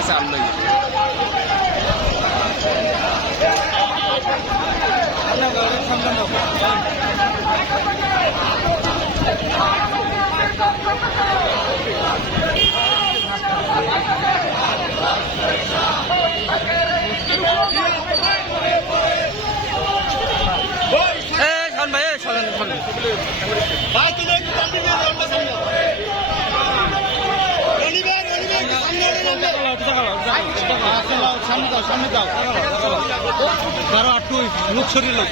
কাছে আনলোই ভাই ভাই ভাই সামনে দাও সামনে দাও বারো আট দুই লোক সরিয়ে লোক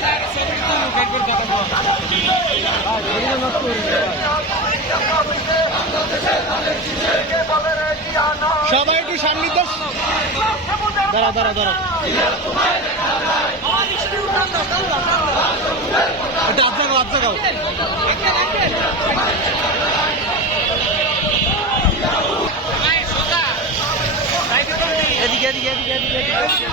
সবাই একটু সামনে দাও দাঁড়া দাঁড়া দাঁড়া এটা আপ জাগাও জাগাও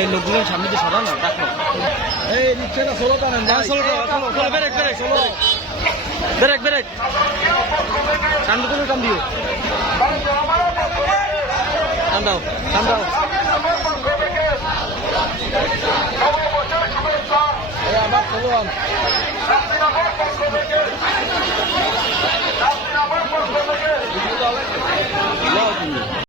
এই লোকগুলো সামনে দিয়ে সরা না দেখো। এই রিক্সাটা ষোলো টানেন হ্যাঁ ষোলো টাকা বেরেক বেরেক ষোলো। বেরেক বেরেক কান্দ কান দিও। কান দাও।